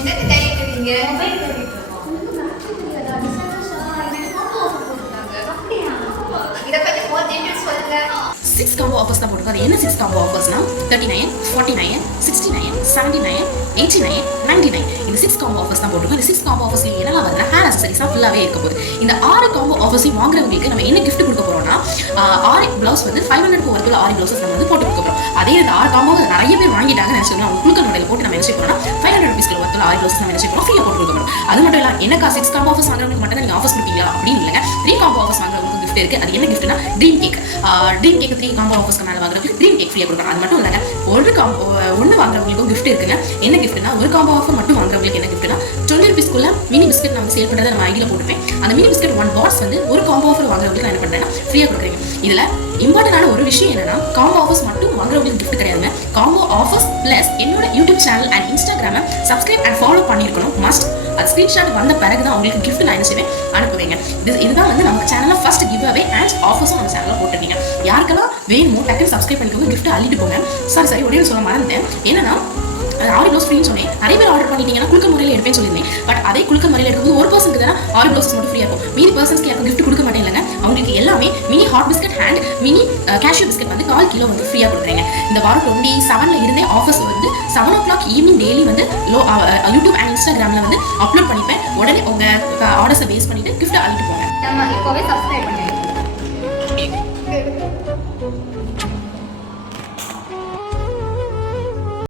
என்னது கைக்குறீங்க? மொபைல் தேடிட்டு இருக்கோம். இதை பத்தி more details சொல்லுங்க. 6 காம்போ ஆஃபர்ஸ் தான் போட்டுருக்கோம். அது என்ன 6 காம்போ ஆஃபர்ஸ்னா 39, 49, 69, 79, 89, 99 இந்த 6 காம்போ ஆஃபர்ஸ் தான் போட்டுருக்கோம். இந்த 6 காம்போ ஆஃபர்ஸ்ல என்னெல்லாம் வருதுன்னா ஹேர் அக்சசரிஸா ஃபுல்லாவே இருக்க போகுது. இந்த 6 காம்போ ஆஃபர்ஸையும் வாங்குறவங்களுக்கு நம்ம என்ன gift கொடுக்க போறோம்னா 6 பிளவுஸ் வந்து 500 வரைக்கும் 6 பிளவுஸஸ் நம்ம வந்து போட்டு கொடுக்க போறோம். அதே இந்த 6 காம்போ நிறைய பேர் வாங்கிட்டாங்கன்னு நினைச்சோம்னா அவங்க குழுக்கள் முறையில் போட்டு நம்ம என்ன செய்ய போறோம்னா 500 ரூபீஸ்க்கு ஒருத்தர் 6 பிளவுஸ் நம்ம என்ன செய்ய போறோம் ஃப்ரீயா போட்டு கொடுக்க போறோம். அது மட்டும் இல்ல என்னக்கா 6 காம்போ ஆஃபர்ஸ் வாங்குறவங்களுக்கு மட்டும் தான் நீங்க ஆஃபர்ஸ் கொடுப்பீங்களா அப்படின்னு இல்லைங்க. 3 காம்போ ஆஃபர்ஸ் வாங்குறவங்களுக்கு gift இருக்கு. அது என்ன giftனா dream cake. Dream cake 3 combo ஆஃபர்ஸ்க்கு மேல வாங்குறவங்களுக்கு ட்ரீம் கேக் ஃப்ரீயா கொடுக்குறோம். அது மட்டும் இல்லங்க ஒரு காம்போ ஒன்னு வாங்குறவங்களுக்கும் gift இருக்குங்க. என்ன giftனா ஒரு காம்போ ஆஃபர் மட்டும் வாங்குறவங்களுக்கு என்ன giftனா 20 ரூபீஸ்க்குள்ள மினி பிஸ்கட் நம்ம சேல் பண்றத நம்ம ஐடியில போட்டுப்பேன். அந்த மினி பிஸ்கட் 1 பாக்ஸ் வந்து ஒரு காம்போ ஆஃபர் வாங்குறவங்களுக்கு நான் என்ன பண்றேன்னா ஃப்ரீயா கொடுக்குறேன். இதுல இம்பார்ட்டன்டான ஒரு விஷயம் என்னன்னா காம்போ ஆஃபர்ஸ் மட்டும் வாங்குறவங்களுக்கு gift கிடையாதுங்க. காம்போ ஆஃபர்ஸ் பிளஸ் என்னோட யூடியூப் சேனல் அண்ட் இன்ஸ்டாகிராமை சப்ஸ்கிரைப் அண்ட் ஃபாலோ பண்ணிருக்கணும் மஸ்ட். அது ஸ்கிரீன்ஷாட் வந்த பிறகு தான் உங்களுக்கு gift நான் என்ன செய்வேன் அனுப்புவேங்க. இதுதான் வந்து நம்ம சேனல்ல ஃபர்ஸ்ட் கிவ் அவே அண்ட் ஆஃபர்ஸும் நம்ம சேனல்ல போட்டுருக்கீங்க. யாருக்கெல்லாம் வேணுமோ டக்குன்னு சப்ஸ்கிரைப் பண்ணிக்கோங்க. gift அள்ளிட்டு போங்க. சாரி ஒரே சொல்ல மறந்துட்டேன். என்னன்னா 6 பிளவுஸ் ஃப்ரீன்னு சொன்னேன். நிறைய பேர் ஆர்டர் பண்ணிட்டீங்கன்னா குழுக்க முறையில் எடுப்பேன்னு சொல்லியிருந்தேன். பட் அதே குழுக்க முறையில் எடுக்கும்போது ஒரு பர்சனுக்கு தானே 6 பிளவுஸ் மட்டும் ஃப்ரீயா இருக்கும். மீதி பர்சன்ஸ்க்கு யாருக்கும் gift கொடுக்க மாட்டேன் இல்லைங்க. அவங்களுக்கு எல்லாமே mini hot biscuit and mini cashew biscuit வந்து 1/4 கிலோ வந்து ஃப்ரீயா கொடுக்குறேங்க. இந்த வாரம் 27ல இருந்தே ஆஃபர்ஸ் வந்து 7 o'clock ஈவினிங் டெய்லி வந்து யூடியூப் அண்ட் இன்ஸ்டாகிராம்ல வந்து அப்லோட் பண்ணிப்பேன். உடனே உங்க ஆர்டர்ஸை பேஸ் பண்ணிட்டு gift அள்ளிட்டு போங்க. நம்ம இப்போவே சப்ஸ்கிரைப் பண்ணுங்க.